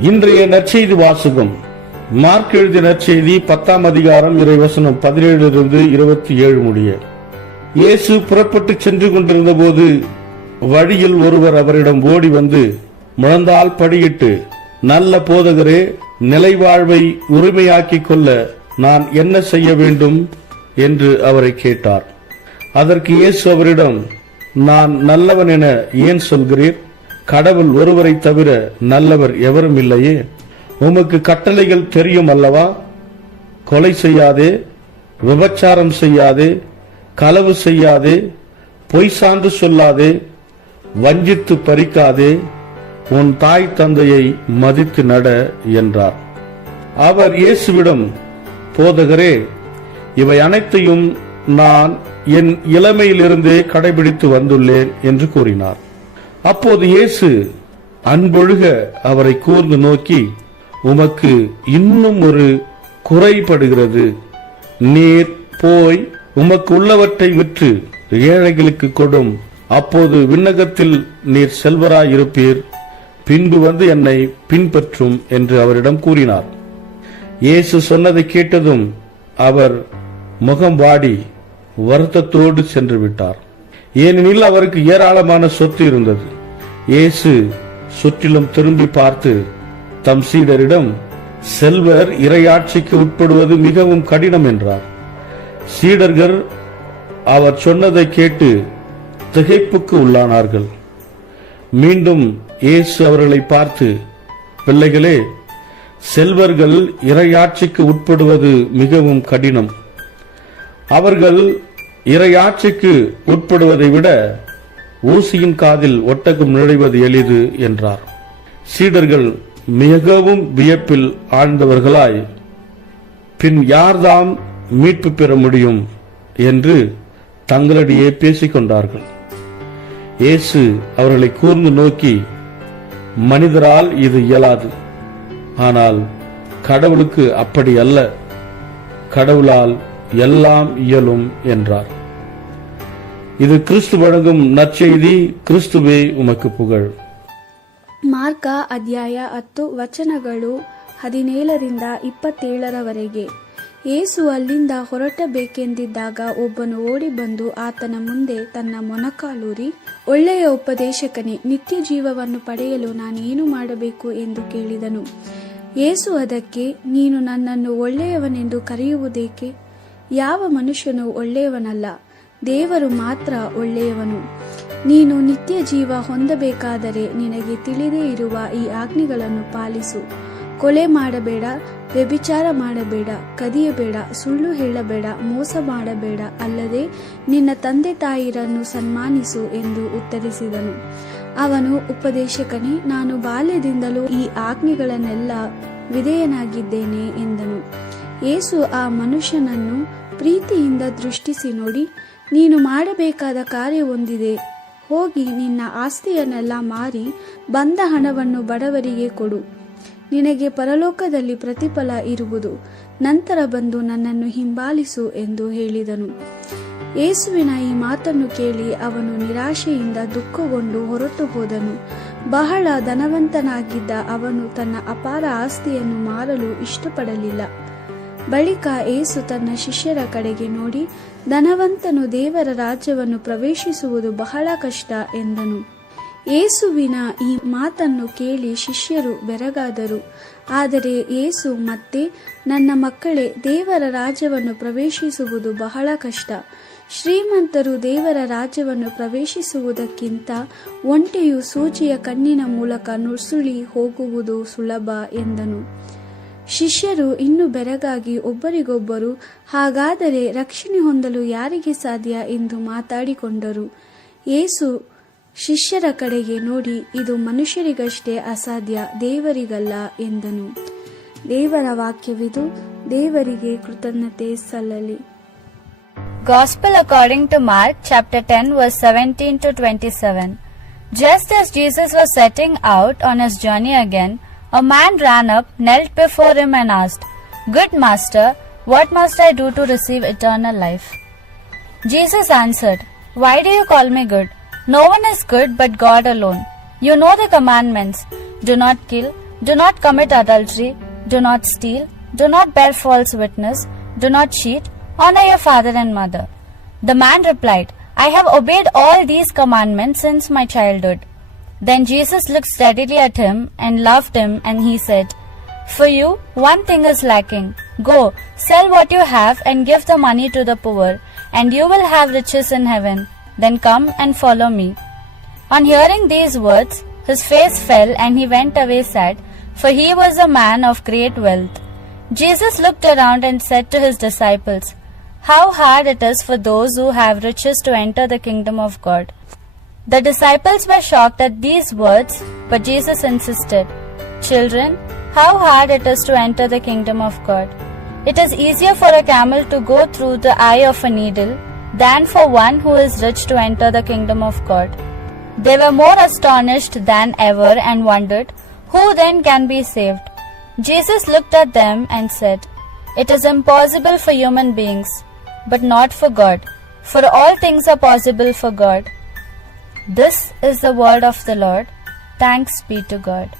இன்றைய நற்செய்தி வாசகம் மார்க் எழுதிய நற்செய்தி 10ஆம் அதிகாரம் இறைவசனம் 17 27 முடிய. இயேசு புறப்பட்டு சென்று கொண்டிருந்த போது வழியில் ஒருவர் அவரிடம் ஓடி வந்து முழந்தால் படியிட்டு, நல்ல போதகரே, நிலைவாழ்வை உரிமையாக்கிக் கொள்ள நான் என்ன செய்ய வேண்டும் என்று அவரை கேட்டார். அதற்கு இயேசு அவரிடம், நான் நல்லவன் என ஏன் சொல்கிறீர்? கடவுள் ஒருவரை தவிர நல்லவர் எவரும் இல்லையே. உமக்கு கட்டளைகள் தெரியும் அல்லவா? கொலை செய்யாதே, விபச்சாரம் செய்யாதே, களவு செய்யாதே, பொய் சான்று சொல்லாதே, வஞ்சித்து பறிக்காதே, உன் தாய் தந்தையை மதித்து நட என்றார். அவர் இயேசுவிடம், போதகரே, இவை அனைத்தையும் நான் என் இளமையிலிருந்தே கடைபிடித்து வந்துள்ளேன் என்று கூறினார். அப்போது இயேசு அன்பொழுக அவரை கூர்ந்து நோக்கி, உமக்கு இன்னும் ஒரு குறைபடுகிறது. நீர் போய் உமக்கு உள்ளவற்றை விற்று ஏழைகளுக்கு கொடும். அப்போது விண்ணகத்தில் நீர் செல்வராயிருப்பீர். பின்பு வந்து என்னை பின்பற்றும் என்று அவரிடம் கூறினார். இயேசு சொன்னதை கேட்டதும் அவர் முகம் வாடி வருத்தத்தோடு சென்று விட்டார். ஏனெனில் அவருக்கு ஏராளமான சொத்து இருந்தது. இயேசு சுற்றிலும் திரும்பி பார்த்து தம் சீடரிடம், செல்வர் இறையாட்சிக்கு உட்படுவது மிகவும் கடினம் என்றார். சீடர்கள் அவர் சொன்னதை கேட்டு திகைப்புக்கு உள்ளானார்கள். மீண்டும் இயேசு அவர்களை பார்த்து, பிள்ளைகளே, செல்வர்கள் இறையாட்சிக்கு உட்படுவது மிகவும் கடினம். அவர்கள் இறையாட்சிக்கு உட்படுவதை விட ஊசியின் காதில் ஒட்டகம் நுழைவது எளிது என்றார். சீடர்கள் மிகவும் வியப்பில் ஆழ்ந்தவர்களாய், பின் யார்தாம் மீட்பு பெற முடியும் என்று தங்களிடையே பேசிக் கொண்டார்கள். இயேசு அவர்களை கூர்ந்து நோக்கி, மனிதரால் இது இயலாது, ஆனால் கடவுளுக்கு அப்படி அல்ல. கடவுளால் எல்லாம் இயலும் என்றார். இது கிறிஸ்து வழங்கும் நற்செய்தி. கிறிஸ்துவே உமக்கு புகழ். ಮಾರ್ಕ ಅಧ್ಯಾಯ 10 ವಚನಗಳು 17ರಿಂದ 27ರವರೆಗೆ. ಯೇಸು ಅಲ್ಲಿಂದ ಹೊರಟಬೇಕೆಂದಿದ್ದಾಗ ಒಬ್ಬನು ಓಡಿ ಬಂದು ಆತನ ಮುಂದೆ ತನ್ನ ಮೊಣಕಾಲೂರಿ, ಒಳ್ಳೆಯ ಉಪದೇಶಕನೇ, ನಿತ್ಯ ಜೀವವನ್ನು ಪಡೆಯಲು ನಾನೇನು ಮಾಡಬೇಕು ಎಂದು ಕೇಳಿದನು. ಯೇಸು ಅದಕ್ಕೆ, ನೀನು ನನ್ನನ್ನು ಒಳ್ಳೆಯವನೆಂದು ಕರೆಯುವುದೇಕೆ? ಯಾವ ಮನುಷ್ಯನು ಒಳ್ಳೆಯವನಲ್ಲ, ದೇವರು ಮಾತ್ರ ಒಳ್ಳೆಯವನು. ನೀನು ನಿತ್ಯ ಜೀವ ಹೊಂದಬೇಕಾದರೆ ನಿನಗೆ ತಿಳಿದೇ ಇರುವ ಈ ಆಜ್ಞೆಗಳನ್ನು ಪಾಲಿಸು. ಕೊಲೆ ಮಾಡಬೇಡ, ವ್ಯಭಿಚಾರ ಮಾಡಬೇಡ, ಕದಿಯಬೇಡ, ಸುಳ್ಳು ಹೇಳಬೇಡ, ಮೋಸ ಮಾಡಬೇಡ, ಅಲ್ಲದೆ ನಿನ್ನ ತಂದೆ ತಾಯಿರನ್ನು ಸನ್ಮಾನಿಸು ಎಂದು ಉತ್ತರಿಸಿದನು. ಅವನು, ಉಪದೇಶಕನೇ, ನಾನು ಬಾಲ್ಯದಿಂದಲೂ ಈ ಆಜ್ಞೆಗಳನ್ನೆಲ್ಲ ವಿಧೇಯನಾಗಿದ್ದೇನೆ ಎಂದನು. ಯೇಸು ಆ ಮನುಷ್ಯನನ್ನು ಪ್ರೀತಿಯಿಂದ ದೃಷ್ಟಿಸಿ ನೋಡಿ, ನೀನು ಮಾಡಬೇಕಾದ ಕಾರ್ಯವೊಂದಿದೆ. ಹೋಗಿ ನಿನ್ನ ಆಸ್ತಿಯನ್ನೆಲ್ಲ ಮಾರಿ ಬಂದ ಹಣವನ್ನು ಬಡವರಿಗೆ ಕೊಡು. ನಿನಗೆ ಪರಲೋಕದಲ್ಲಿ ಪ್ರತಿಫಲ ಇರುವುದು. ನಂತರ ಬಂದು ನನ್ನನ್ನು ಹಿಂಬಾಲಿಸು ಎಂದು ಹೇಳಿದನು. ಯೇಸುವಿನ ಈ ಮಾತನ್ನು ಕೇಳಿ ಅವನು ನಿರಾಶೆಯಿಂದ ದುಃಖಗೊಂಡು ಹೊರಟು ಹೋದನು. ಬಹಳ ಧನವಂತನಾಗಿದ್ದ ಅವನು ತನ್ನ ಅಪಾರ ಆಸ್ತಿಯನ್ನು ಮಾರಲು ಇಷ್ಟಪಡಲಿಲ್ಲ. ಬಳಿಕ ಯೇಸು ತನ್ನ ಶಿಷ್ಯರ ಕಡೆಗೆ ನೋಡಿ, ಧನವಂತನು ದೇವರ ರಾಜ್ಯವನ್ನು ಪ್ರವೇಶಿಸುವುದು ಬಹಳ ಕಷ್ಟ ಎಂದನು. ಯೇಸುವಿನ ಈ ಮಾತನ್ನು ಕೇಳಿ ಶಿಷ್ಯರು ಬೆರಗಾದರು. ಆದರೆ ಯೇಸು ಮತ್ತೆ, ನನ್ನ ಮಕ್ಕಳೇ, ದೇವರ ರಾಜ್ಯವನ್ನು ಪ್ರವೇಶಿಸುವುದು ಬಹಳ ಕಷ್ಟ. ಶ್ರೀಮಂತರು ದೇವರ ರಾಜ್ಯವನ್ನು ಪ್ರವೇಶಿಸುವುದಕ್ಕಿಂತ ಒಂಟೆಯು ಸೂಜಿಯ ಕಣ್ಣಿನ ಮೂಲಕ ನುಸುಳಿ ಹೋಗುವುದು ಸುಲಭ ಎಂದನು. ಶಿಷ್ಯರು ಇನ್ನೂ ಬೆರಗಾಗಿ ಒಬ್ಬರಿಗೊಬ್ಬರು, ಹಾಗಾದರೆ ರಕ್ಷಣೆ ಹೊಂದಲು ಯಾರಿಗೆ ಸಾಧ್ಯ ಎಂದು ಮಾತಾಡಿಕೊಂಡರು. ಯೇಸು ಶಿಷ್ಯರ ಕಡೆಗೆ ನೋಡಿ, ಇದು ಮನುಷ್ಯರಿಗಷ್ಟೇ ಅಸಾಧ್ಯ, ದೇವರಿಗಲ್ಲ ಎಂದನು. ದೇವರ ವಾಕ್ಯವಿದು. ದೇವರಿಗೆ ಕೃತಜ್ಞತೆ ಸಲ್ಲಲಿ. Gospel according to Mark chapter 10 verse 17 to 27. Just as Jesus was setting out on his journey again, a man ran up, knelt before him and asked, Good Master, what must I do to receive eternal life? Jesus answered, Why do you call me good? No one is good but God alone. You know the commandments. Do not kill, Do not commit adultery, do not steal, do not bear false witness, do not cheat, honor your father and mother. The man replied, I have obeyed all these commandments since my childhood. Then Jesus looked steadily at him and loved him, and he said, For you, one thing is lacking. Go, sell what you have and give the money to the poor, and you will have riches in heaven. Then come and follow me. On hearing these words, his face fell and he went away sad, for he was a man of great wealth. Jesus looked around and said to his disciples, How hard it is for those who have riches to enter the kingdom of God. The disciples were shocked at these words, but Jesus insisted, Children, how hard it is to enter the kingdom of God. It is easier for a camel to go through the eye of a needle than for one who is rich to enter the kingdom of God. They were more astonished than ever and wondered, Who then can be saved? Jesus looked at them and said, It is impossible for human beings, but not for God, for all things are possible for God. This is the word of the Lord. Thanks be to God.